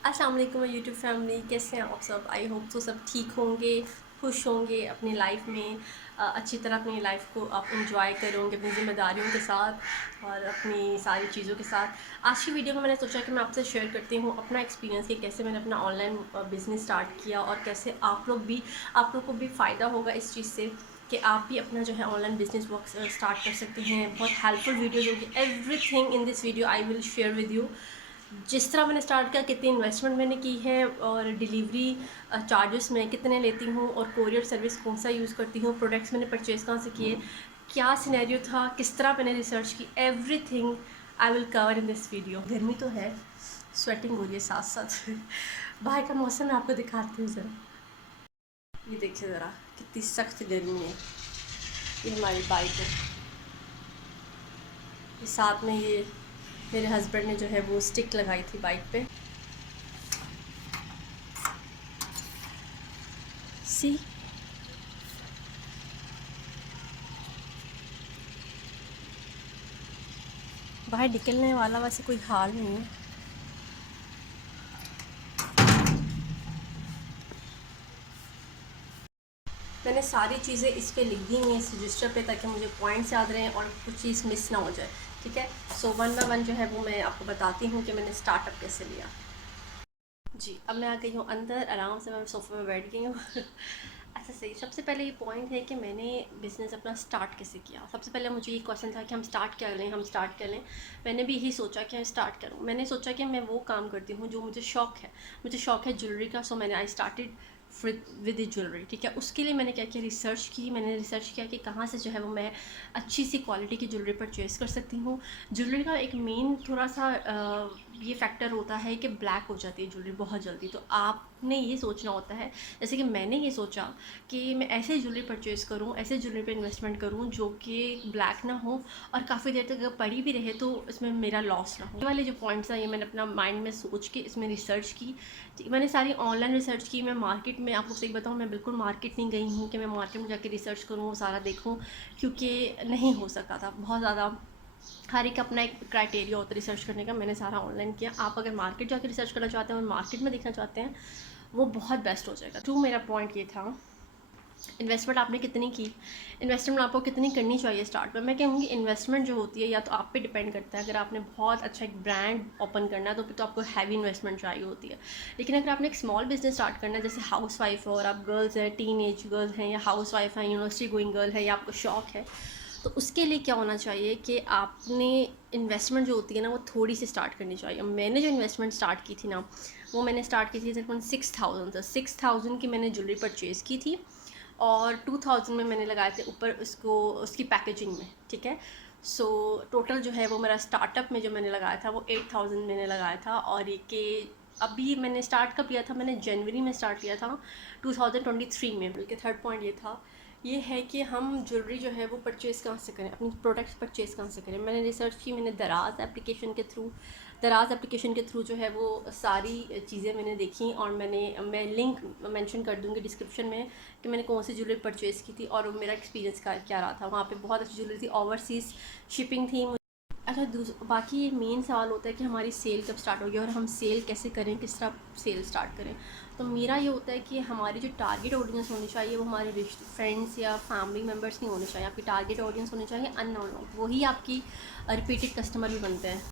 अस्सलाम वालेकुम YouTube family, कैसे हैं आप सब। आई होप तो सब ठीक होंगे, खुश होंगे अपनी लाइफ में। अच्छी तरह अपनी लाइफ को आप इंजॉय करोगे अपनी ज़िम्मेदारियों के साथ और अपनी सारी चीज़ों के साथ। आज की वीडियो में मैंने सोचा कि मैं आपसे शेयर करती हूँ अपना एक्सपीरियंस कि कैसे मैंने अपना ऑनलाइन बिज़नेस स्टार्ट किया और कैसे आप लोग को भी फ़ायदा होगा इस चीज़ से कि आप भी अपना जो है ऑनलाइन बिजनेस वर्क स्टार्ट कर सकते हैं। बहुत हेल्पफुल वीडियोज़ होगी। Everything in this video I will share with you. जिस तरह मैंने स्टार्ट किया, कितनी इन्वेस्टमेंट मैंने की है और डिलीवरी चार्जेस मैं कितने लेती हूँ और कोरियर सर्विस कौन सा यूज़ करती हूँ, प्रोडक्ट्स मैंने परचेज़ कहाँ से किए, क्या सिनेरियो था, किस तरह मैंने रिसर्च की, everything I will cover in this video. गर्मी तो है, स्वेटिंग हो रही है साथ साथ। बाहर का मौसम मैं आपको दिखाती हूँ ज़रा। ये देखिए ज़रा कितनी सख्त गर्मी है। ये हमारी बाइक है, ये साथ में ये मेरे हस्बैंड ने जो है वो स्टिक लगाई थी बाइक पे। सी बाहर निकलने वाला वैसे कोई हाल नहीं है। मैंने सारी चीज़ें इस पे लिख दी हुई हैं इस रजिस्टर पे, ताकि मुझे पॉइंट्स याद रहें और कुछ चीज़ मिस ना हो जाए। ठीक है, सो वन बाय वन जो है वो मैं आपको बताती हूँ कि मैंने स्टार्टअप कैसे लिया। जी, अब मैं आ गई हूँ अंदर, आराम से मैं सोफ़े में बैठ गई हूँ। अच्छा सही, सबसे पहले ये पॉइंट है कि मैंने बिज़नेस अपना स्टार्ट कैसे किया। सबसे पहले मुझे ये क्वेश्चन था कि हम स्टार्ट कर लें। मैंने भी यही सोचा कि मैं स्टार्ट करूँ। मैंने सोचा कि मैं वो काम करती हूँ जो मुझे शौक़ है। मुझे शौक़ है ज्वेलरी का, सो मैंने आई स्टार्टेड विद ज्वेलरी। ठीक है, उसके लिए मैंने क्या किया, रिसर्च की। मैंने रिसर्च किया कि कहाँ से जो है वो मैं अच्छी सी क्वालिटी की ज्वेलरी परचेज़ कर सकती हूँ। ज्वेलरी का एक मेन थोड़ा सा ये फैक्टर होता है कि ब्लैक हो जाती है ज्वेलरी बहुत जल्दी। तो आपने ये सोचना होता है, जैसे कि मैंने ये सोचा कि मैं ऐसे ज्वेलरी परचेज़ करूँ, ऐसे ज्वेलरी पे इन्वेस्टमेंट करूँ जो कि ब्लैक ना हो और काफ़ी देर तक अगर पड़ी भी रहे तो इसमें मेरा लॉस ना हो। ये वाले जो पॉइंट्स हैं ये मैंने अपना माइंड में सोच के इसमें रिसर्च की। मैंने सारी ऑनलाइन रिसर्च की। मैं मार्केट में, आपको सही बताऊँ, मैं बिल्कुल मार्केट नहीं गई हूँ कि मैं मार्केट में जाके रिसर्च करूँ, वो सारा देखूँ, क्योंकि नहीं हो सका था बहुत ज़्यादा। हर एक अपना एक क्राइटेरिया होता है रिसर्च करने का। मैंने सारा ऑनलाइन किया। आप अगर मार्केट जाकर रिसर्च करना चाहते हैं और मार्केट में देखना चाहते हैं, वो बहुत बेस्ट हो जाएगा। तो मेरा पॉइंट ये था, इन्वेस्टमेंट आपने कितनी की, इन्वेस्टमेंट आपको कितनी करनी चाहिए स्टार्ट में। मैं कहूँगी इन्वेस्टमेंट जो होती है या तो आप पे डिपेंड करता है। अगर आपने बहुत अच्छा एक ब्रांड ओपन करना है तो फिर तो आपको हैवी इन्वेस्टमेंट चाहिए होती है। लेकिन अगर आपने एक स्मॉल बिजनेस स्टार्ट करना है, जैसे हाउस वाइफ हो और आप गर्ल्स हैं, टीन एज गर्ल्स हैं, या हाउस वाइफ हैं, यूनिवर्सिटी गोइंग गर्ल है, या आपको शौक है, तो उसके लिए क्या होना चाहिए कि आपने इन्वेस्टमेंट जो होती है ना वो थोड़ी सी स्टार्ट करनी चाहिए। मैंने जो इन्वेस्टमेंट स्टार्ट की थी ना, वो मैंने स्टार्ट की थी तकरीबन 6,000 से। 6,000 की मैंने ज्वेलरी परचेज़ की थी और 2,000 में मैंने लगाए थे ऊपर उसको, उसकी पैकेजिंग में। ठीक है, सो टोटल जो है वो मेरा स्टार्टअप में जो मैंने लगाया था वो 8,000 मैंने लगाया था। और ये कि अभी मैंने स्टार्ट कब किया था, मैंने जनवरी में स्टार्ट किया था 2023 में। बल्कि थर्ड पॉइंट ये था, ये है कि हम ज्वेलरी जो है वो परचेज़ कहाँ से करें, अपनी प्रोडक्ट्स परचेज़ कहाँ से करें। मैंने रिसर्च की, मैंने दराज़ एप्लीकेशन के थ्रू जो है वो सारी चीज़ें मैंने देखी। और मैं लिंक मेंशन कर दूँगी डिस्क्रिप्शन में कि मैंने कौन सी ज्वेलरी परचेज़ की थी और मेरा एक्सपीरियंस क्या रहा था। वहाँ पे बहुत अच्छी ज्वेलरी थी, ओवरसीज़ शिपिंग थी। अच्छा, बाकी ये मेन सवाल होता है कि हमारी सेल कब स्टार्ट होगी और हम सेल कैसे करें, किस तरह सेल स्टार्ट करें। तो मेरा ये होता है कि हमारी जो टारगेट ऑडियंस होनी चाहिए वो हमारे रिश्ते, फ्रेंड्स या फैमिली मेम्बर्स नहीं होने चाहिए। आपकी टारगेट ऑडियंस होनी चाहिए अननोन लोग, वही आपकी रिपीटेड कस्टमर भी बनते हैं।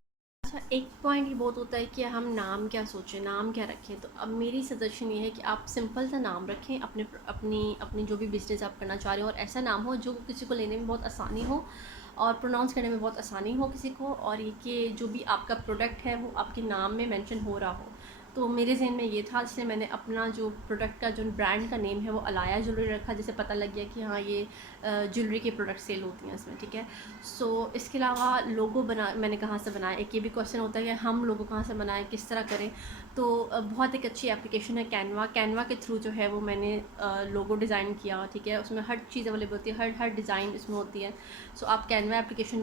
अच्छा, एक पॉइंट ये बहुत होता है कि हम नाम क्या सोचें, नाम क्या रखें। तो अब मेरी सजेशन ये है कि आप सिंपल सा नाम रखें अपने अपनी अपनी जो भी बिज़नेस आप करना चाह रहे हो, और ऐसा नाम हो जो किसी को लेने में बहुत आसानी हो और प्रोनाउंस करने में बहुत आसानी हो किसी को, और ये कि जो भी आपका प्रोडक्ट है वो आपके नाम में मेंशन हो रहा हो। तो मेरे जहन में ये था, इसलिए मैंने अपना जो प्रोडक्ट का जो ब्रांड का नेम है वो अलाया ज्वेलरी रखा, जिससे पता लग गया कि हाँ ये ज्वेलरी के प्रोडक्ट सेल होती हैं इसमें। ठीक है, सो इसके अलावा लोगो मैंने कहाँ से बनाया, एक ये भी क्वेश्चन होता है कि हम लोगो कहाँ से बनाएं, किस तरह करें। तो बहुत एक अच्छी एप्लीकेशन है कैनवा के थ्रू जो है वो मैंने लोगो डिज़ाइन किया। ठीक है, उसमें हर चीज़ अवेलेबल होती है, हर डिज़ाइन इसमें होती है। सो आप कैनवा एप्लीकेशन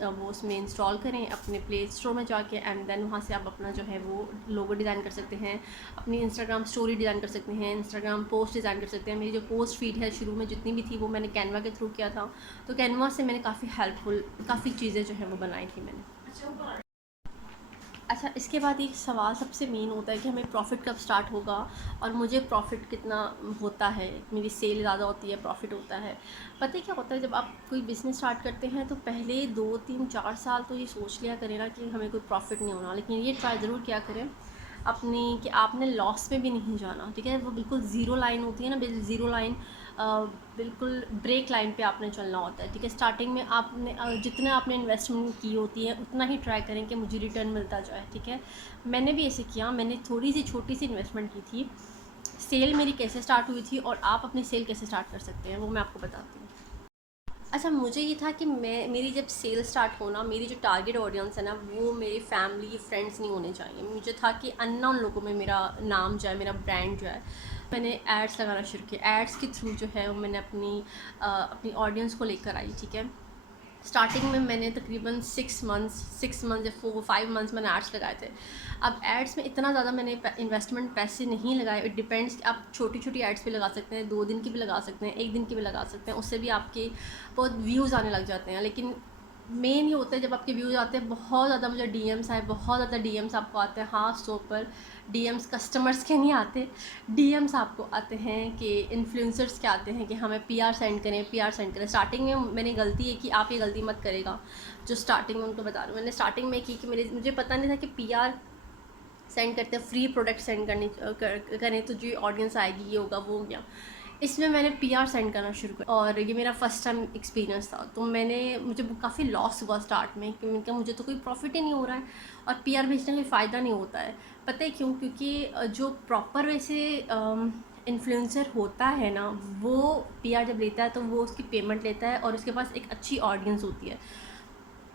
वो उसमें इंस्टॉल करें अपने प्ले स्टोर में जाके, एंड देन वहाँ से आप अपना जो है वो लोगो डिज़ाइन कर सकते हैं, अपनी इंस्टाग्राम स्टोरी डिज़ाइन कर सकते हैं, इंस्टाग्राम पोस्ट डिज़ाइन कर सकते हैं। मेरी जो पोस्ट फीड है शुरू में जितनी भी थी वो मैंने कैनवा के थ्रू किया था। तो कैनवा से मैंने काफ़ी हेल्पफुल काफ़ी चीज़ें जो है वो बनाई थी मैंने। अच्छा, इसके बाद एक सवाल सबसे मेन होता है कि हमें प्रॉफ़िट कब स्टार्ट होगा और मुझे प्रॉफ़िट कितना होता है, मेरी सेल ज़्यादा होती है, प्रॉफ़िट होता है। पता है क्या होता है, जब आप कोई बिज़नेस स्टार्ट करते हैं तो पहले 2 3 4 साल तो ये सोच लिया करें ना कि हमें कोई प्रॉफ़िट नहीं होना, लेकिन ये ट्राई ज़रूर किया करें अपनी कि आपने लॉस में भी नहीं जाना, ठीक है। वो बिल्कुल ज़ीरो लाइन होती है ना, ज़ीरो लाइन, बिल्कुल ब्रेक लाइन पे आपने चलना होता है, ठीक है। स्टार्टिंग में आपने जितना आपने इन्वेस्टमेंट की होती है उतना ही ट्राई करें कि मुझे रिटर्न मिलता जाए, ठीक है। मैंने भी ऐसे किया, मैंने थोड़ी सी छोटी सी इन्वेस्टमेंट की थी। सेल मेरी कैसे स्टार्ट हुई थी और आप अपनी सेल कैसे स्टार्ट कर सकते हैं वो मैं आपको बताती हूँ। अच्छा, मुझे ये था कि मेरी जब सेल स्टार्ट होना, मेरी जो टारगेट ऑडियंस है ना, वो मेरी फैमिली फ्रेंड्स नहीं होने चाहिए। मुझे था कि अननोन लोगों में मेरा नाम जाए, मेरा ब्रांड जो है। मैंने एड्स लगाना शुरू किया, एड्स के थ्रू जो है वो मैंने अपनी ऑडियंस को लेकर आई, ठीक है। स्टार्टिंग में मैंने तकरीबन 6 मंथ्स या 4 5 मंथ्स मैंने एड्स लगाए थे। अब एड्स में इतना ज़्यादा मैंने इन्वेस्टमेंट पैसे नहीं लगाए। इट डिपेंड्स, आप छोटी छोटी एड्स भी लगा सकते हैं, 2 दिन की भी लगा सकते हैं, 1 दिन की भी लगा सकते हैं, उससे भी आपके बहुत व्यूज़ आने लग जाते हैं। लेकिन मेन ये होता है जब आपके व्यूज़ आते हैं बहुत ज़्यादा, मुझे डीएम्स आए, बहुत ज़्यादा डीएम्स आपको आते हैं। हाँ, सो पर डीएम्स कस्टमर्स के नहीं आते, डीएम्स आपको आते हैं कि इन्फ्लुएंसर्स के आते हैं कि हमें पीआर सेंड करें, पीआर सेंड करें। स्टार्टिंग में मैंने गलती है कि आप ये गलती मत करेगा, जो स्टार्टिंग में उनको बता रहा हूँ। मैंने स्टार्टिंग में की कि मुझे पता नहीं था कि पीआर सेंड करते हैं, फ्री प्रोडक्ट सेंड करें तो जो ऑडियंस आएगी ये होगा, वो हो गया। इसमें मैंने पीआर सेंड करना शुरू किया और ये मेरा फर्स्ट टाइम एक्सपीरियंस था। तो मुझे काफ़ी लॉस हुआ स्टार्ट में कि मैंने कहा मुझे तो कोई प्रॉफिट ही नहीं हो रहा है और पीआर भेजने का कोई फ़ायदा नहीं होता है। पता है क्यों? क्योंकि जो प्रॉपर वैसे इन्फ्लुएंसर होता है ना, वो पीआर जब लेता है तो वो उसकी पेमेंट लेता है और उसके पास एक अच्छी ऑडियंस होती है।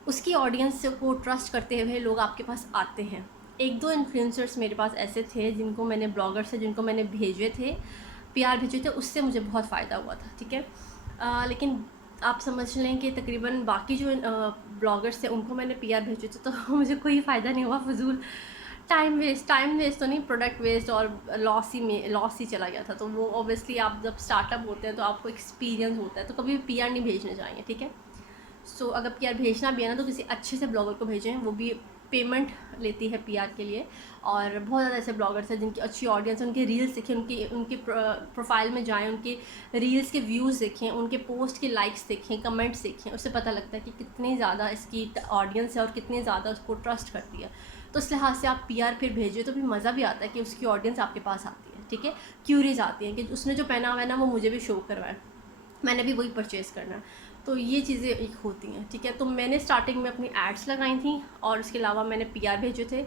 उसकी ऑडियंस को ट्रस्ट करते हुए लोग आपके पास आते हैं। 1 2 इन्फ्लुएंसर्स मेरे पास ऐसे थे जिनको मैंने, ब्लॉगर्स थे जिनको मैंने भेजे थे, पीआर भेजे थे, उससे मुझे बहुत फ़ायदा हुआ था, ठीक है। लेकिन आप समझ लें कि तकरीबन बाकी जो ब्लॉगर्स थे उनको मैंने पीआर भेजे थे तो मुझे कोई फ़ायदा नहीं हुआ, फ़िज़ूल टाइम वेस्ट तो नहीं, प्रोडक्ट वेस्ट और लॉस ही चला गया था। तो वो ऑब्वियसली, आप जब स्टार्टअप होते हैं तो आपको एक्सपीरियंस होता है, तो कभी भी पीआर नहीं भेजने चाहिए, ठीक है। अगर पीआर भेजना भी है ना तो किसी अच्छे से ब्लॉगर को भेजें, वो भी पेमेंट लेती है पीआर के लिए। और बहुत ज़्यादा ऐसे ब्लॉगर्स हैं जिनकी अच्छी ऑडियंस है, उनके रील्स देखें, उनकी प्रोफाइल में जाएं, उनके रील्स के व्यूज़ देखें, उनके पोस्ट के लाइक्स देखें, कमेंट्स देखें, उससे पता लगता है कि कितनी ज़्यादा इसकी ऑडियंस है और कितनी ज़्यादा उसको ट्रस्ट करती है। तो इस लिहाज से आप पीआर फिर भेजिए तो भी मज़ा भी आता है कि उसकी ऑडियंस आपके पास आती है, ठीक है। क्यूरीज आती हैं कि उसने जो पहना हुआ है ना वो मुझे भी शो करवाए, मैंने भी वही परचेज़ करना है। तो ये चीज़ें एक होती हैं, ठीक है। तो मैंने स्टार्टिंग में अपनी एड्स लगाई थी और इसके अलावा मैंने पीआर भेजे थे।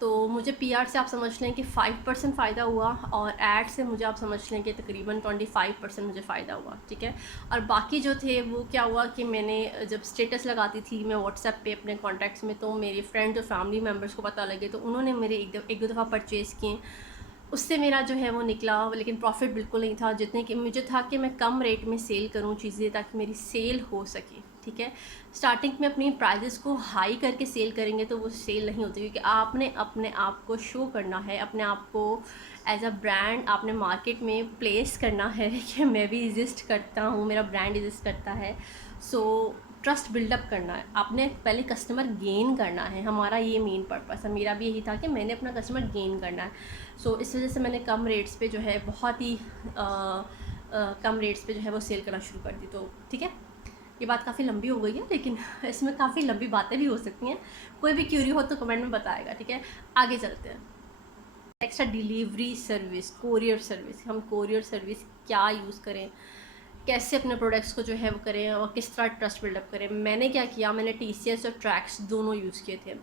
तो मुझे पीआर से आप समझ लें कि 5% फ़ायदा हुआ और ऐड से मुझे आप समझ लें कि तकरीबन 25% मुझे फ़ायदा हुआ, ठीक है। और बाकी जो थे वो क्या हुआ कि मैंने जब स्टेटस लगाती थी मैं व्हाट्सएप पे अपने कॉन्टैक्ट्स में, तो मेरे फ्रेंड्स और फैमिली मेम्बर्स को पता लगे तो उन्होंने मेरे एक दो दफ़ा परचेज़ किए, उससे मेरा जो है वो निकला। लेकिन प्रॉफिट बिल्कुल नहीं था, जितने कि मुझे था कि मैं कम रेट में सेल करूं चीज़ें ताकि मेरी सेल हो सके, ठीक है। स्टार्टिंग में अपनी प्राइजेस को हाई करके सेल करेंगे तो वो सेल नहीं होती, क्योंकि आपने अपने आप को शो करना है, अपने आप को एज अ ब्रांड आपने मार्केट में प्लेस करना है कि मैं भी एग्जिस्ट करता हूँ, मेरा ब्रांड एग्जिस्ट करता है। ट्रस्ट बिल्डअप करना है, आपने पहले कस्टमर गेन करना है। हमारा ये मेन पर्पस है, मेरा भी यही था कि मैंने अपना कस्टमर गेन करना है। इस वजह से मैंने कम रेट्स पे जो है बहुत ही कम रेट्स पे जो है वो सेल करना शुरू कर दी। तो ठीक है, ये बात काफ़ी लंबी हो गई है, लेकिन इसमें काफ़ी लंबी बातें भी हो सकती हैं। कोई भी क्यूरी हो तो कमेंट में बताएगा, ठीक है। आगे चलते हैं। Extra delivery service, courier service, हम कोरियर सर्विस क्या यूज़ करें, कैसे अपने प्रोडक्ट्स को जो है वो करें और किस तरह ट्रस्ट बिल्डअप करें। मैंने क्या किया, मैंने TCS और ट्रैक्स दोनों यूज़ किए थे।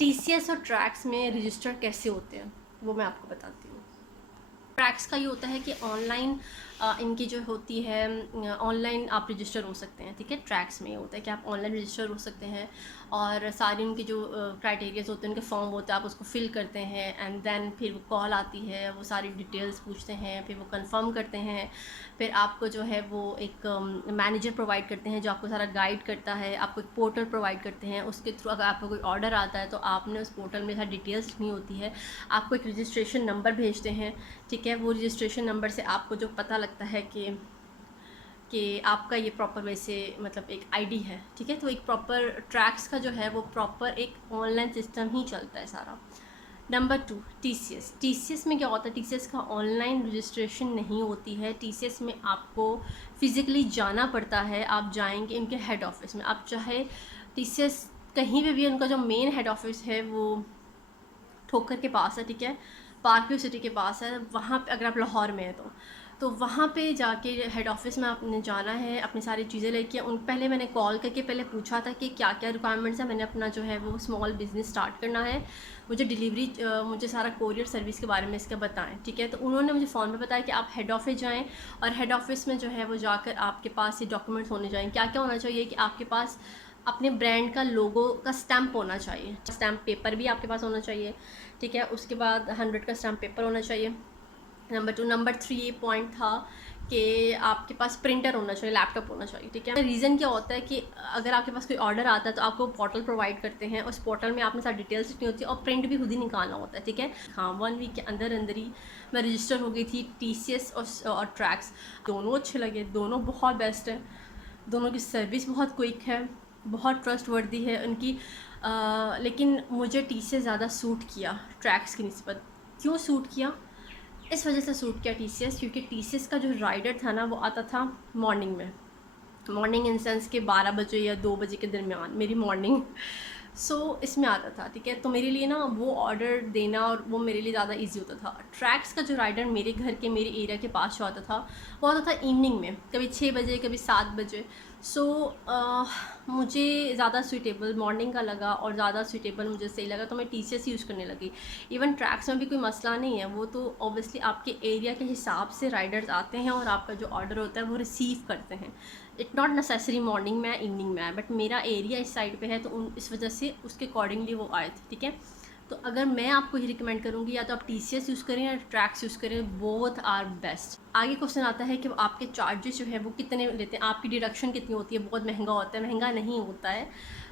TCS और ट्रैक्स में रजिस्टर कैसे होते हैं वो मैं आपको बताती हूँ। ट्रैक्स का ये होता है कि ऑनलाइन इनकी जो होती है, ऑनलाइन आप रजिस्टर हो सकते हैं, ठीक है। ट्रैक्स में ये होता है कि आप ऑनलाइन रजिस्टर हो सकते हैं और सारी उनकी जो क्राइटेरियाज होते हैं, उनके फॉर्म होते हैं, आप उसको फिल करते हैं एंड देन फिर वो कॉल आती है, वो सारी डिटेल्स पूछते हैं, फिर वो कंफर्म करते हैं, फिर आपको जो है वो एक मैनेजर प्रोवाइड करते हैं जो आपको सारा गाइड करता है, आपको एक पोर्टल प्रोवाइड करते हैं, उसके थ्रू अगर आपको कोई ऑर्डर आता है तो आपने उस पोर्टल में सारी डिटेल्स लिखनी होती है, आपको एक रजिस्ट्रेशन नंबर भेजते हैं, ठीक है। वो रजिस्ट्रेशन नंबर से आपको जो पता लगता है कि कि आपका ये प्रॉपर वैसे मतलब एक आईडी है, ठीक है। तो एक प्रॉपर ट्रैक्स का जो है वो प्रॉपर एक ऑनलाइन सिस्टम ही चलता है सारा। नंबर 2, टीसीएस में क्या होता है, टीसीएस का ऑनलाइन रजिस्ट्रेशन नहीं होती है। टीसीएस में आपको फ़िज़िकली जाना पड़ता है। आप जाएंगे इनके हेड ऑफिस में, आप चाहे टीसीएस कहीं पे भी, उनका जो मेन हेड ऑफिस है वो ठोकर के पास है, ठीक है, पार्क व्यू सिटी के पास है। वहाँ पे अगर आप लाहौर में है तो वहाँ पे जाके हेड ऑफिस में आपने जाना है, अपनी सारी चीज़ें लेके। उन पहले मैंने कॉल करके पहले पूछा था कि क्या क्या रिक्वायरमेंट्स है। मैंने अपना जो है वो स्मॉल बिज़नेस स्टार्ट करना है, मुझे डिलीवरी मुझे सारा कोरियर सर्विस के बारे में इसका बताएं, ठीक है। तो उन्होंने मुझे फ़ोन पे बताया कि आप हेड ऑफिस जाएँ, और हेड ऑफिस में जो है वो जाकर आपके पास ये डॉक्यूमेंट्स होने चाहिए। क्या क्या होना चाहिए कि आपके पास अपने ब्रांड का लोगो का स्टैम्प होना चाहिए, स्टैम्प पेपर भी आपके पास होना चाहिए, ठीक है। उसके बाद 100 का स्टैम्प पेपर होना चाहिए। नंबर 2, नंबर 3 ये पॉइंट था कि आपके पास प्रिंटर होना चाहिए, लैपटॉप होना चाहिए, ठीक है। रीज़न क्या होता है कि अगर आपके पास कोई ऑर्डर आता है तो आपको पोर्टल प्रोवाइड करते हैं, उस पोर्टल में आपने सारी डिटेल्स लिखनी होती है और प्रिंट भी खुद ही निकालना होता है, ठीक है। हाँ, 1 वीक के अंदर अंदर ही मैं रजिस्टर हो गई थी। टीसीएस और ट्रैक्स दोनों अच्छे लगे, दोनों बहुत बेस्ट है, दोनों की सर्विस बहुत क्विक है, बहुत ट्रस्टवर्दी है उनकी। लेकिन मुझे टीसीएस ज़्यादा सूट किया ट्रैक्स की निस्बत। क्यों सूट किया? इस वजह से सूट किया टीसीएस, क्योंकि टीसीएस का जो राइडर था ना वो आता था मॉर्निंग में, मॉर्निंग इन सेंस के 12 बजे या 2 बजे के दरमियान मेरी मॉर्निंग। इसमें आता था, ठीक है। तो मेरे लिए ना वो ऑर्डर देना और वो मेरे लिए ज़्यादा इजी होता था। ट्रैक्स का जो राइडर मेरे घर के, मेरे एरिया के पास जो आता था वो आता था इवनिंग में, कभी 6 बजे कभी 7 बजे। मुझे ज़्यादा सूटेबल मॉर्निंग का लगा और ज़्यादा सूटेबल मुझे सही लगा, तो मैं टीसीएस यूज़ करने लगी। इवन ट्रैक्स में भी कोई मसला नहीं है, वो तो ऑब्वियसली आपके एरिया के हिसाब से राइडर्स आते हैं और आपका जो ऑर्डर होता है वो रिसीव करते हैं। इट नॉट नेसेसरी मॉर्निंग में इवनिंग में है, बट मेरा एरिया इस साइड पे है तो इस वजह से उसके अकॉर्डिंगली वो आए थे, ठीक है। तो अगर मैं आपको ये रिकमेंड करूँगी या तो आप टीसीएस यूज़ करें या ट्रैक्स यूज़ करें, बोथ आर बेस्ट। आगे क्वेश्चन आता है कि आपके चार्जेस जो है वो कितने लेते हैं, आपकी डिडक्शन कितनी होती है। बहुत महंगा होता है? महंगा नहीं होता है।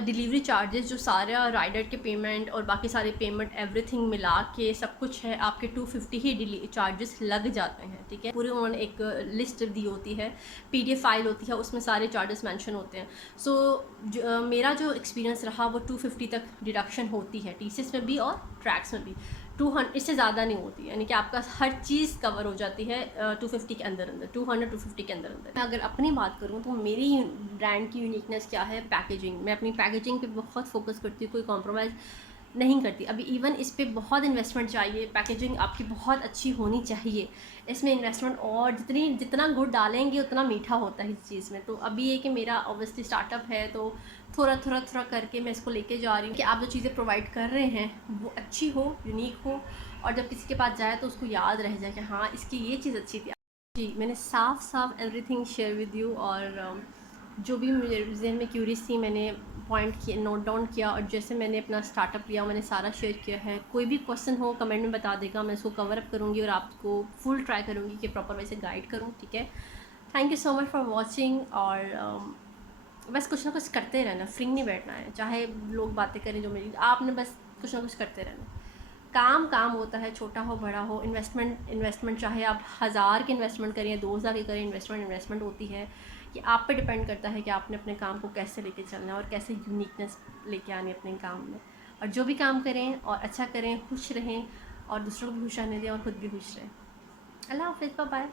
डिलीवरी चार्जेस जो सारा राइडर के पेमेंट और बाकी सारे पेमेंट एवरीथिंग मिला के सब कुछ है, आपके 250 ही चार्जेस लग जाते हैं, ठीक है। पूरी उन्होंने एक लिस्ट दी होती है, पीडीएफ फाइल होती है, उसमें सारे चार्जेस मेंशन होते हैं। मेरा जो एक्सपीरियंस रहा वो 250 तक डिडक्शन होती है टीसीएस में भी और ट्रैक्स में भी। 200 इससे ज़्यादा नहीं होती, यानी कि आपका हर चीज़ कवर हो जाती है 250 के अंदर अंदर, 200-250 के अंदर अंदर। अगर अपनी बात करूँ तो मेरी ब्रांड की यूनिकनेस क्या है? पैकेजिंग। मैं अपनी पैकेजिंग पे बहुत फोकस करती हूँ, कोई कॉम्प्रोमाइज़ नहीं करती। अभी इवन इस पर बहुत इन्वेस्टमेंट चाहिए, पैकेजिंग आपकी बहुत अच्छी होनी चाहिए। इसमें इन्वेस्टमेंट और जितना गुड़ डालेंगे उतना मीठा होता है इस चीज़ में। तो अभी ये कि मेरा ऑब्वियसली स्टार्टअप है तो थोड़ा करके मैं इसको लेके जा रही हूँ कि आप जो चीज़ें प्रोवाइड कर रहे हैं वो अच्छी हो, यूनिक हो, और जब किसी के पास जाए तो उसको याद रह जाए कि हाँ इसकी ये चीज़ अच्छी थी। जी, मैंने साफ एवरीथिंग शेयर विद यू, और जो भी मेरे जहन में क्यूरीज थी मैंने पॉइंट किए, नोट डाउन किया, और जैसे मैंने अपना स्टार्टअप लिया मैंने सारा शेयर किया है। कोई भी क्वेश्चन हो कमेंट में बता देगा, मैं उसको कवर अप करूँगी और आपको फुल ट्राई करूँगी कि प्रॉपर वैसे गाइड करूँ, ठीक है। Thank you so much for watching. और बस कुछ ना कुछ करते रहना, फ्री नहीं बैठना है, चाहे लोग बातें करें जो मेरी, आपने बस कुछ ना कुछ करते रहना। काम होता है, छोटा हो बड़ा हो। इन्वेस्टमेंट चाहे आप 1000 की इन्वेस्टमेंट करें या 2000 की करें, इन्वेस्टमेंट होती है। कि आप पे डिपेंड करता है कि आपने अपने काम को कैसे लेके चलना है और कैसे यूनिकनेस लेके आनी है अपने काम में। और जो भी काम करें और अच्छा करें, खुश रहें और दूसरों को खुश रहने दें और ख़ुद भी खुश रहें। अल्लाह हाफ़िज़, बाय बाय।